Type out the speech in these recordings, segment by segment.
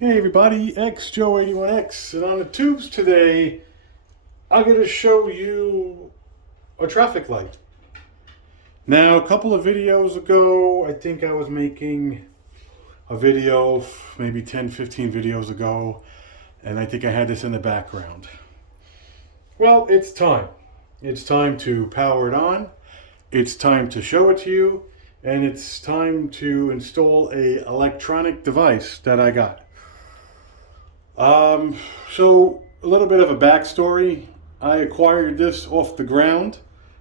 Hey everybody, XJoe81X, and on the tubes today, I'm going to show you a traffic light. Now, a couple of videos ago, I think I was making a video, maybe 10, 15 videos ago, and I think I had this in the background. Well, it's time. It's time to power it on, it's time to show it to you, and it's time to install a electronic device that I got. Um, so a little bit of a backstory. I acquired this off the ground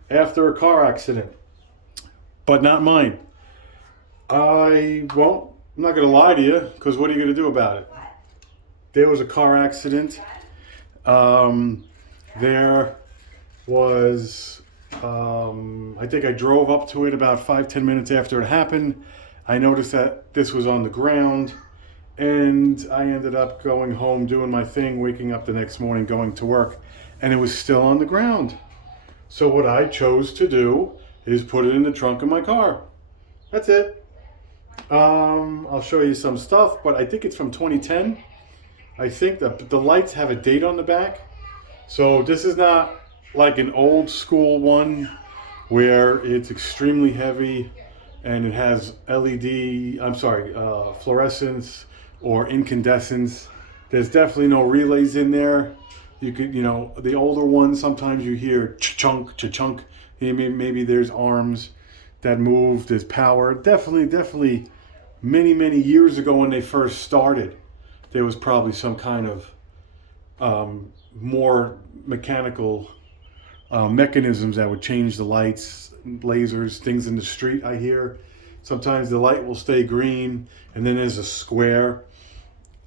after a car accident, but not mine. I'm not going to lie to you, because what are you going to do about it? There was a car accident. Um, there was, I think I drove up to it about 5, 10 minutes after it happened. I noticed that this was on the ground. And I ended up going home, doing my thing, waking up the next morning, going to work, and it was still on the ground. So what I chose to do is put it in the trunk of my car. That's it. I'll show you some stuff, but I think it's from 2010. I think the lights have a date on the back. So this is not like an old school one where it's extremely heavy and it has fluorescence or incandescence. There's definitely no relays in there. You could, the older ones, sometimes you hear cha-chunk, cha-chunk. Maybe there's arms that move, there's power. Definitely many, many years ago when they first started, there was probably some kind of more mechanical mechanisms that would change the lights, lasers, things in the street. I hear sometimes the light will stay green and then there's a square,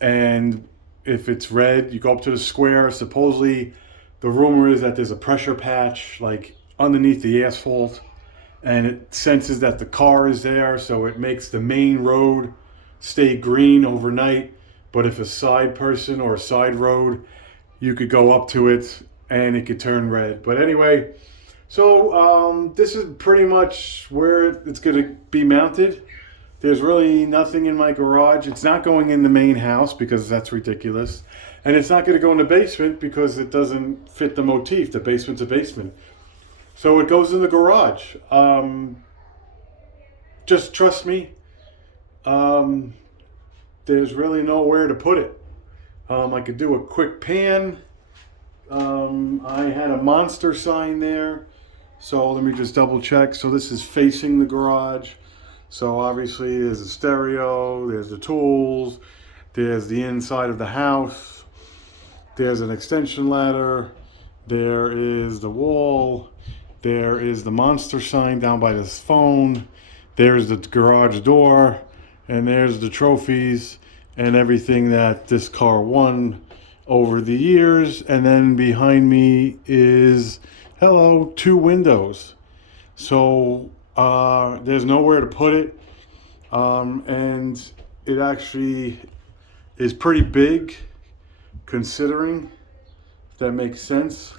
and if it's red you go up to the square. Supposedly the rumor is that there's a pressure patch like underneath the asphalt, and it senses that the car is there, so it makes the main road stay green overnight. But if a side person or a side road, you could go up to it and it could turn red. But anyway, so this is pretty much where it's going to be mounted. There's really nothing in my garage. It's not going in the main house because that's ridiculous. And it's not going to go in the basement because it doesn't fit the motif. The basement's a basement. So it goes in the garage. Just trust me. There's really nowhere to put it. I could do a quick pan. I had a monster sign there. So let me just double check. So this is facing the garage. So obviously there's a stereo, there's the tools, there's the inside of the house, there's an extension ladder, there is the wall, there is the monster sign down by this phone, there's the garage door, and there's the trophies and everything that this car won over the years. And then behind me is, hello, 2 windows. So there's nowhere to put it, and it actually is pretty big considering, if that makes sense.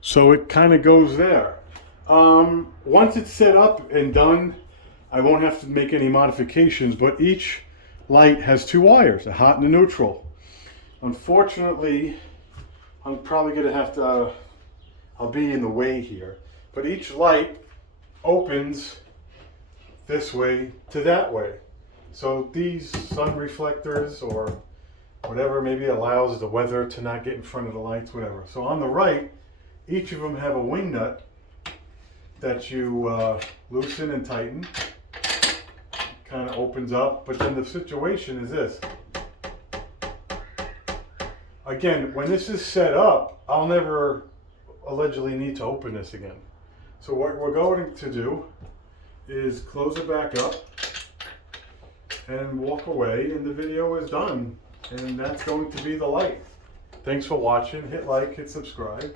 So it kind of goes there. Once it's set up and done, I won't have to make any modifications, but each light has 2 wires, a hot and a neutral. Unfortunately, I'm probably going to have to, I'll be in the way here, but each light opens this way to that way. So these sun reflectors or whatever maybe allows the weather to not get in front of the lights, whatever. So on the right, each of them have a wing nut that you loosen and tighten. Kind of opens up, but then the situation is this. Again, when this is set up, I'll never allegedly need to open this again. So what we're going to do is close it back up and walk away, and the video is done. And that's going to be the light. Thanks for watching. Hit like, hit subscribe,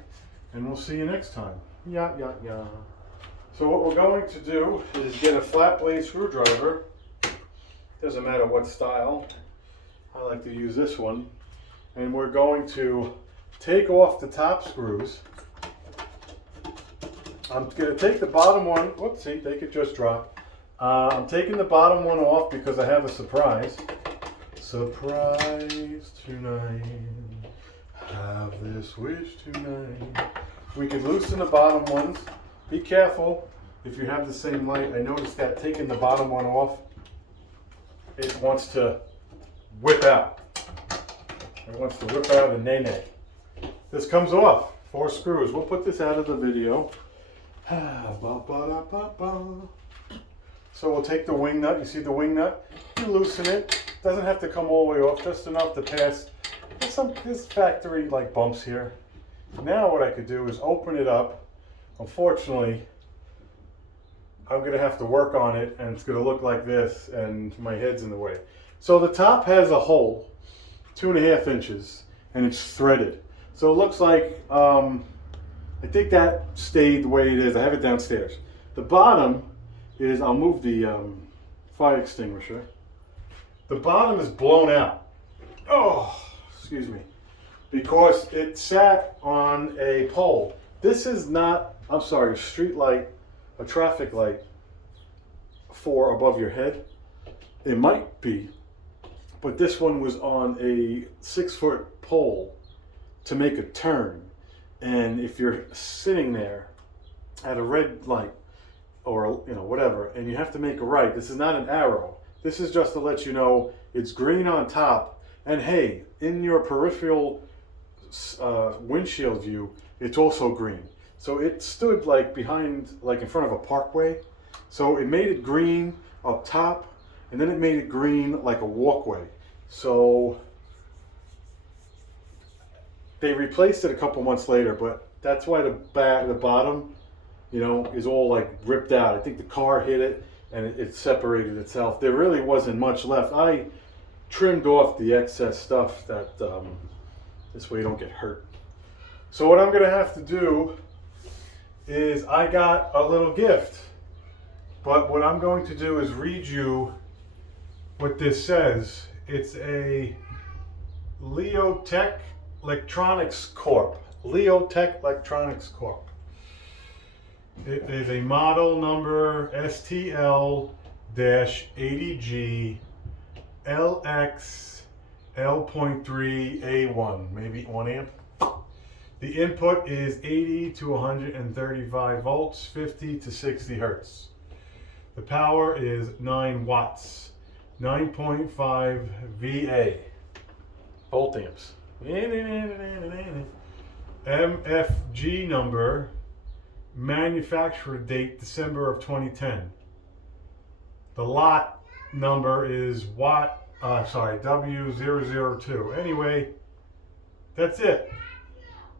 and we'll see you next time. Yeah. So what we're going to do is get a flat blade screwdriver. Doesn't matter what style. I like to use this one. And we're going to take off the top screws. I'm going to take the bottom one, whoopsie, they could just drop. I'm taking the bottom one off because I have a surprise. Surprise tonight. Have this wish tonight. We could loosen the bottom ones. Be careful if you have the same light. I noticed that taking the bottom one off, it wants to whip out. It wants to whip out a nay-nay. This comes off. 4 screws. We'll put this out of the video. So we'll take the wing nut. You see the wing nut? You loosen it. Doesn't have to come all the way off. Just enough to pass. There's factory like bumps here. Now what I could do is open it up. Unfortunately, I'm going to have to work on it, and it's going to look like this, and my head's in the way. So the top has a hole, 2.5 inches, and it's threaded. So it looks like, I think that stayed the way it is. I have it downstairs. The bottom is, I'll move the fire extinguisher. The bottom is blown out. Oh, excuse me. Because it sat on a pole. This is not, I'm sorry, a street light, a traffic light for above your head. It might be, but this one was on a 6-foot pole to make a turn. And if you're sitting there at a red light or whatever, and you have to make a right, this is not an arrow. This is just to let you know it's green on top, and hey, in your peripheral windshield view, it's also green. So it stood like behind, like in front of a parkway. So it made it green up top, and then it made it green like a walkway. So they replaced it a couple months later, but that's why the bottom, is all like ripped out. I think the car hit it and it separated itself. There really wasn't much left. I trimmed off the excess stuff that this way you don't get hurt. So what I'm gonna have to do is, I got a little gift, but what I'm going to do is read you what this says. It's a Leotech Electronics Corp. Leotech Electronics Corp. It is a model number STL-80G LX L.3A1, maybe 1 amp. The input is 80 to 135 volts, 50 to 60 hertz. The power is 9 watts, 9.5 VA, volt amps. MFG number, manufacturer date December of 2010. The lot number is W002. Anyway, that's it.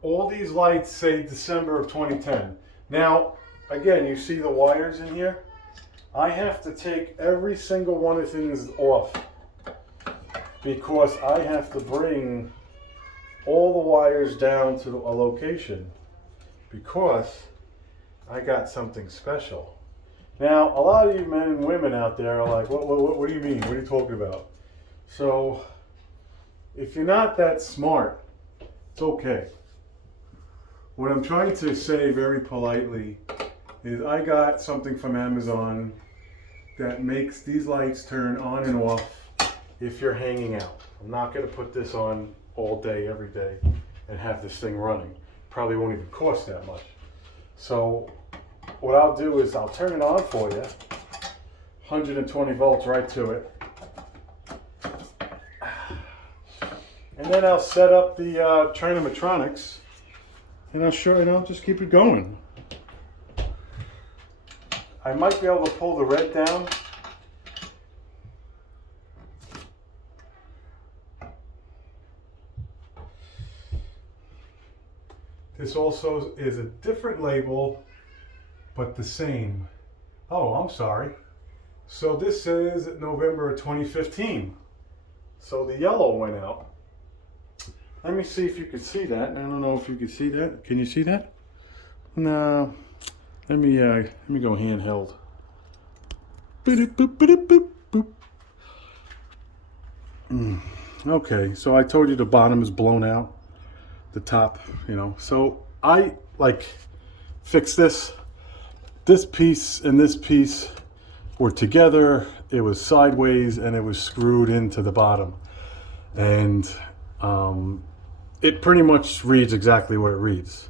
All these lights say December of 2010. Now, again, you see the wires in here? I have to take every single one of things off because I have to bring all the wires down to a location because I got something special. Now, a lot of you men and women out there are like, what do you mean? What are you talking about? So, if you're not that smart, it's okay. What I'm trying to say very politely is I got something from Amazon that makes these lights turn on and off if you're hanging out. I'm not going to put this on all day, every day, and have this thing running. Probably won't even cost that much. So what I'll do is I'll turn it on for you, 120 volts right to it. And then I'll set up the Trinamatronics, and I'll just keep it going. I might be able to pull the red down. This also is a different label, but the same. Oh, I'm sorry. So this says November 2015. So the yellow went out. Let me see if you can see that. I don't know if you can see that. Can you see that? No. Let me go handheld. Okay, so I told you the bottom is blown out. The top, So I fix this piece and this piece were together, it was sideways, and it was screwed into the bottom. And it pretty much reads exactly what it reads.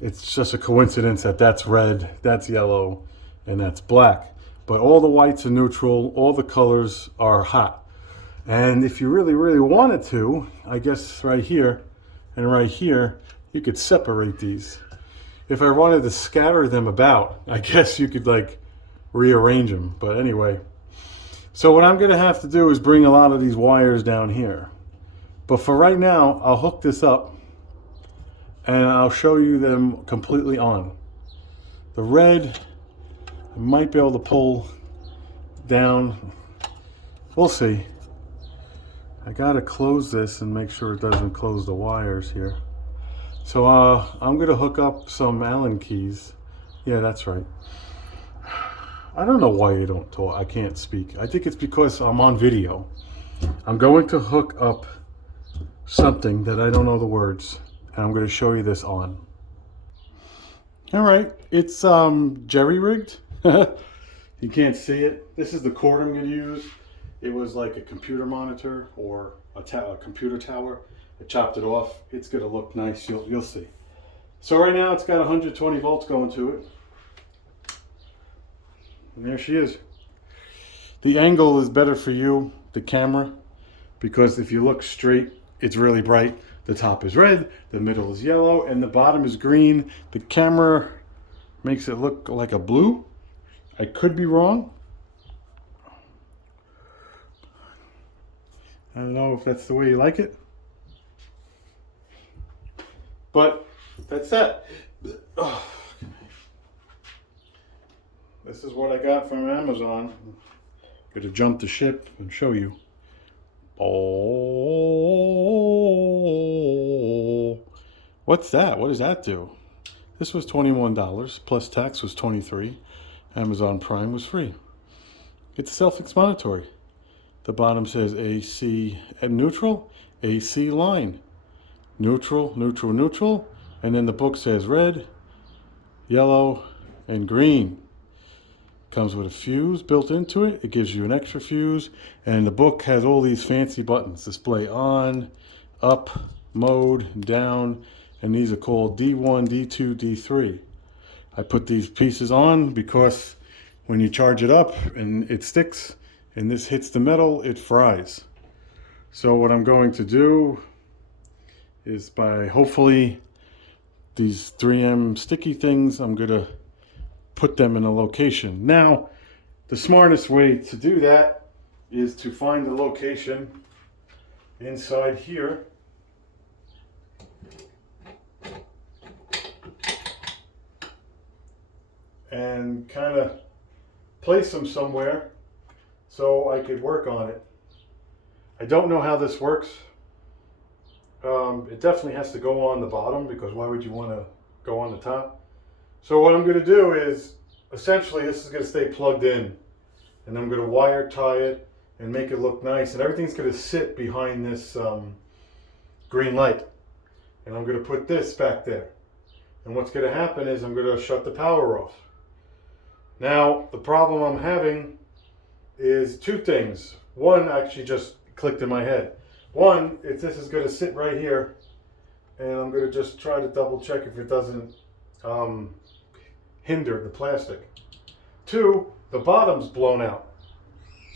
It's just a coincidence that that's red, that's yellow, and that's black. But all the whites are neutral, all the colors are hot. And if you really, really wanted to, I guess right here and right here, you could separate these. If I wanted to scatter them about, I guess you could like rearrange them. But anyway, so what I'm gonna have to do is bring a lot of these wires down here. But for right now, I'll hook this up and I'll show you them completely on. The red, I might be able to pull down. We'll see. I gotta close this and make sure it doesn't close the wires here. So I'm gonna hook up some Allen keys. Yeah, that's right. I don't know why you don't talk. I can't speak. I think it's because I'm on video. I'm going to hook up something that I don't know the words, and I'm going to show you this on. All right, it's jerry-rigged. You can't see it. This is the cord I'm going to use. It was like a computer monitor or a computer tower. I chopped it off. It's going to look nice. You'll see. So right now it's got 120 volts going to it. And there she is. The angle is better for you, the camera, because if you look straight, it's really bright. The top is red, the middle is yellow, and the bottom is green. The camera makes it look like a blue. I could be wrong. I don't know if that's the way you like it. But that's that. Oh. This is what I got from Amazon. I'm going to jump the ship and show you. Oh, what's that? What does that do? This was $21 plus tax was $23. Amazon Prime was free. It's self-explanatory. The bottom says AC and neutral, AC line, neutral, neutral, neutral, and then the book says red, yellow, and green. Comes with a fuse built into it. It gives you an extra fuse, and the book has all these fancy buttons: display on, up, mode, down, and these are called D1, D2, D3. I put these pieces on because when you charge it up and it sticks and this hits the metal, it fries. So what I'm going to do is, by hopefully these 3M sticky things, I'm gonna put them in a location. Now, the smartest way to do that is to find the location inside here. And kind of place them somewhere so I could work on it. I don't know how this works. It definitely has to go on the bottom, because why would you want to go on the top? So what I'm going to do is, essentially this is going to stay plugged in, and I'm going to wire tie it and make it look nice, and everything's going to sit behind this green light, and I'm going to put this back there, and what's going to happen is I'm going to shut the power off. Now the problem I'm having is two things. One actually just clicked in my head. One, if this is going to sit right here, and I'm going to just try to double check if it doesn't hinder the plastic. Two, the bottom's blown out,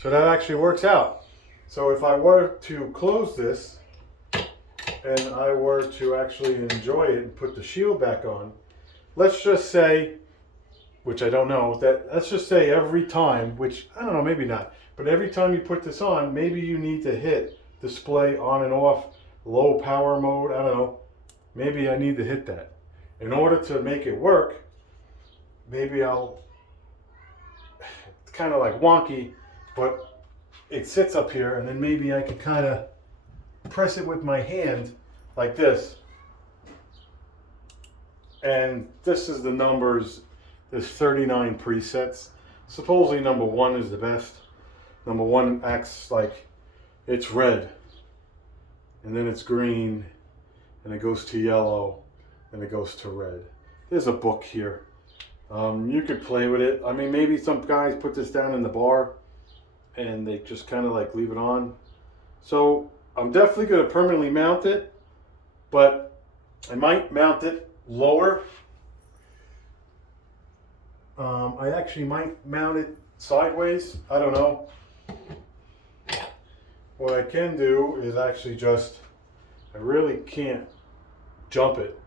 so that actually works out. So if I were to close this and I were to actually enjoy it and put the shield back on, let's just say, which I don't know, that let's just say every time, which I don't know, maybe not, but every time you put this on, maybe you need to hit display on and off, low power mode, I don't know, maybe I need to hit that. In order to make it work, maybe it's kind of like wonky, but it sits up here, and then maybe I could kind of press it with my hand like this. And this is the numbers. There's 39 presets. Supposedly number 1 is the best. Number 1 acts like it's red, and then it's green, and it goes to yellow, and it goes to red. There's a book here. You could play with it. I mean, maybe some guys put this down in the bar and they just kind of like leave it on. So I'm definitely going to permanently mount it, but I might mount it lower. I actually might mount it sideways. I don't know. What I can do is actually just, I really can't jump it.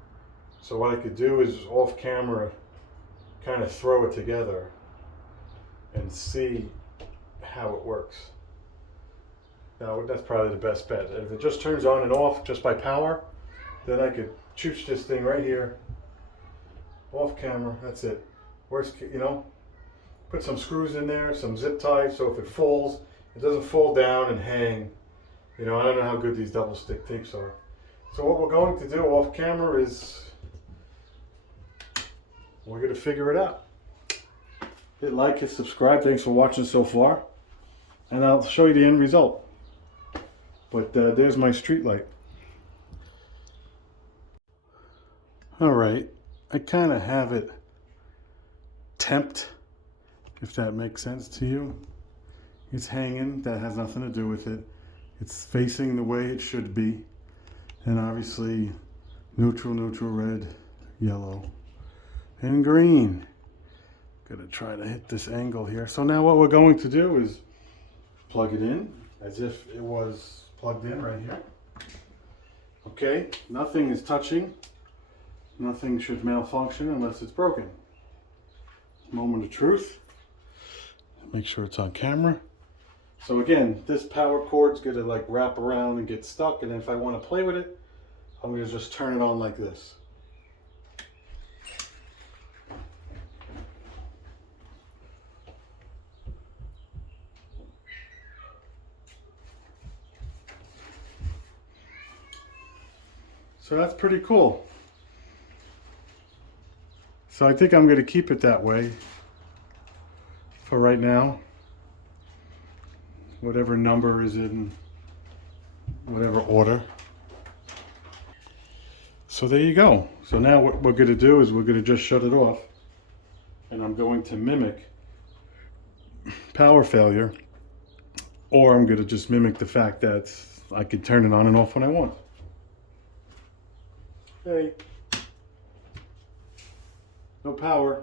So what I could do is off camera kind of throw it together and see how it works. Now that's probably the best bet. If it just turns on and off just by power, then I could chooch this thing right here, off camera, that's it. Worst, put some screws in there, some zip ties, so if it falls, it doesn't fall down and hang. I don't know how good these double stick tapes are. So what we're going to do off camera is we're going to figure it out. Hit like, hit subscribe. Thanks for watching so far. And I'll show you the end result. But there's my street light. All right. I kind of have it temped, if that makes sense to you. It's hanging. That has nothing to do with it. It's facing the way it should be. And obviously neutral, red, yellow, and green. Gonna try to hit this angle here. So now what we're going to do is plug it in as if it was plugged in right here. Okay, nothing is touching. Nothing should malfunction unless it's broken. Moment of truth. Make sure it's on camera. So again, this power cord's gonna like wrap around and get stuck, and if I want to play with it, I'm gonna just turn it on like this. So that's pretty cool. So I think I'm going to keep it that way for right now. Whatever number is in whatever order. So there you go. So now what we're going to do is we're going to just shut it off. And I'm going to mimic power failure. Or I'm going to just mimic the fact that I can turn it on and off when I want. Okay. No power.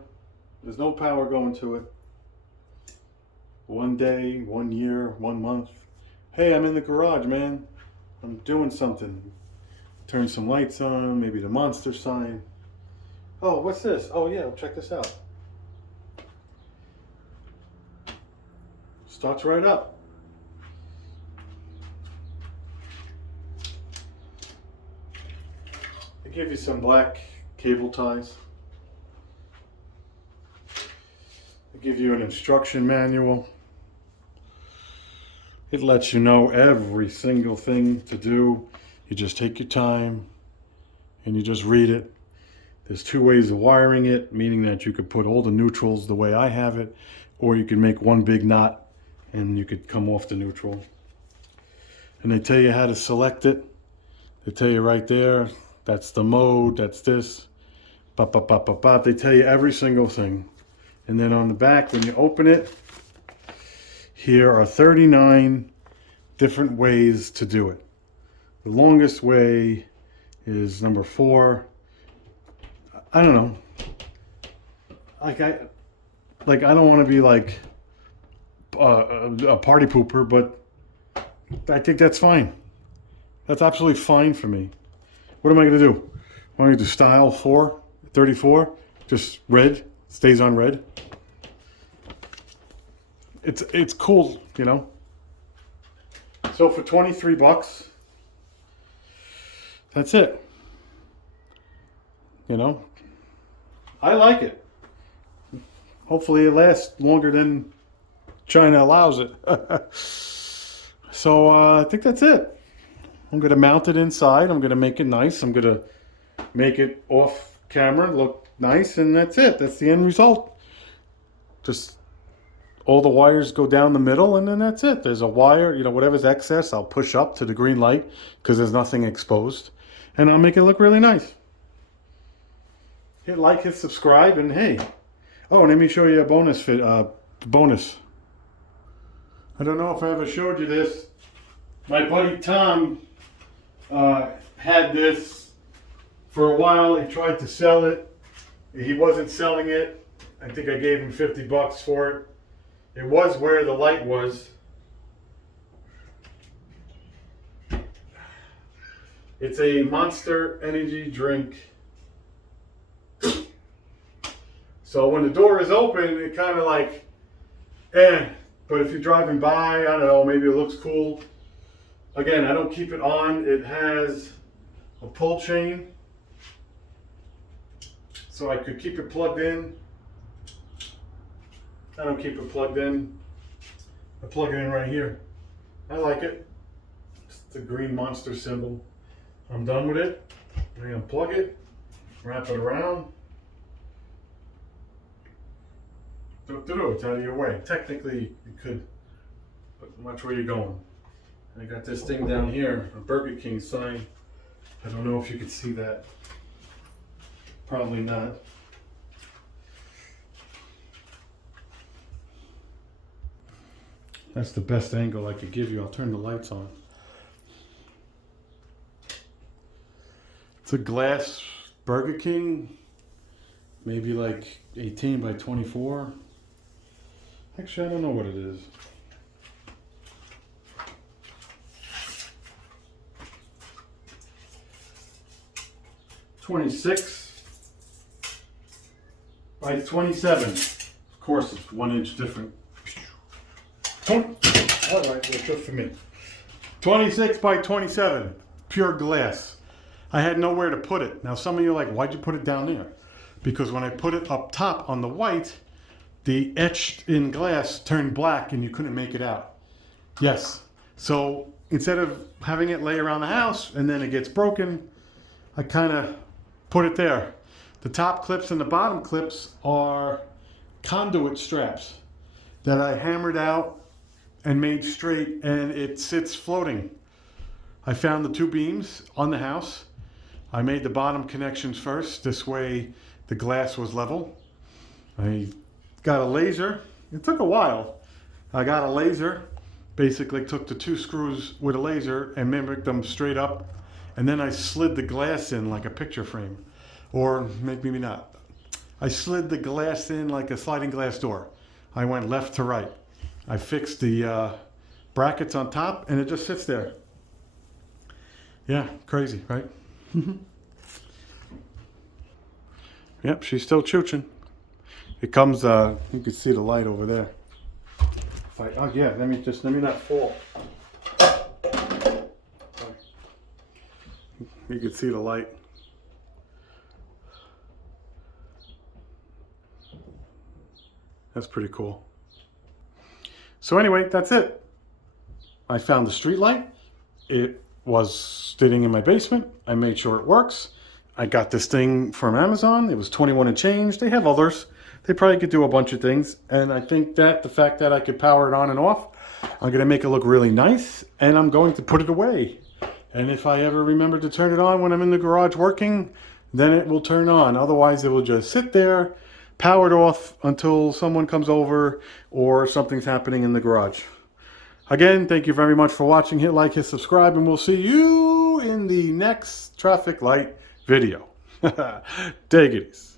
There's no power going to it. 1 day, 1 year, 1 month. Hey, I'm in the garage, man. I'm doing something. Turn some lights on, maybe the monster sign. Oh, what's this? Oh yeah, check this out. Starts right up. They give you some black cable ties. They give you an instruction manual. It lets you know every single thing to do. You just take your time and you just read it. There's 2 ways of wiring it, meaning that you could put all the neutrals the way I have it, or you could make one big knot and you could come off the neutral. And they tell you how to select it. They tell you right there, that's the mode, that's this. Bop, bop, bop, bop, bop. They tell you every single thing. And then on the back, when you open it, here are 39 different ways to do it. The longest way is number 4. I don't know. I don't want to be like a party pooper, but I think that's fine. That's absolutely fine for me. What am I going to do? I'm going to do style 4, 34, just red, stays on red. It's cool, So for 23 bucks, that's it. I like it. Hopefully it lasts longer than China allows it. So I think that's it. I'm going to mount it inside. I'm going to make it nice. I'm going to make it off camera look nice, and that's it. That's the end result. Just all the wires go down the middle, and then that's it. There's a wire, whatever's excess, I'll push up to the green light because there's nothing exposed, and I'll make it look really nice. Hit like, hit subscribe, and hey, Oh, let me show you a bonus. I don't know if I ever showed you this. My buddy Tom had this for a while. He tried to sell it. He wasn't selling it. I think I gave him 50 bucks for it. It was where the light was. It's a Monster energy drink. So when the door is open, it kind of like, but if you're driving by, I don't know, maybe it looks cool. Again, I don't keep it on. It has a pull chain, so I could keep it plugged in. I don't keep it plugged in. I plug it in right here. I like it. It's the green Monster symbol. I'm done with it. I'm gonna plug it, wrap it around. It's out of your way. Technically, you could, but watch where you're going. I got this thing down here, a Burger King sign. I don't know if you can see that. Probably not. That's the best angle I could give you. I'll turn the lights on. It's a glass Burger King, maybe like 18 by 24. Actually, I don't know what it is. .26 by 27. Of course, it's 1 inch different. All right, that's good for me. 26 by 27, pure glass. I had nowhere to put it. Now, some of you are like, why'd you put it down there? Because when I put it up top on the white, the etched in glass turned black and you couldn't make it out. Yes. So instead of having it lay around the house and then it gets broken, I kind of put it there. The top clips and the bottom clips are conduit straps that I hammered out and made straight, and it sits floating. I found the 2 beams on the house. I made the bottom connections first. This way the glass was level. I got a laser. It took a while. I got a laser, basically took the 2 screws with a laser and mimicked them straight up. And then I slid the glass in like a picture frame. Or maybe not. I slid the glass in like a sliding glass door. I went left to right. I fixed the brackets on top and it just sits there. Yeah, crazy, right? Yep, she's still chooching. It comes, you can see the light over there. Oh yeah, let me not fall. You can see the light. That's pretty cool. So anyway, that's it. I found the street light. It was sitting in my basement. I made sure it works. I got this thing from Amazon. It was 21 and change. They have others. They probably could do a bunch of things. And I think that the fact that I could power it on and off, I'm going to make it look really nice. And I'm going to put it away. And if I ever remember to turn it on when I'm in the garage working, then it will turn on. Otherwise, it will just sit there, powered off until someone comes over or something's happening in the garage. Again, thank you very much for watching. Hit like, hit subscribe, and we'll see you in the next traffic light video. Take it easy.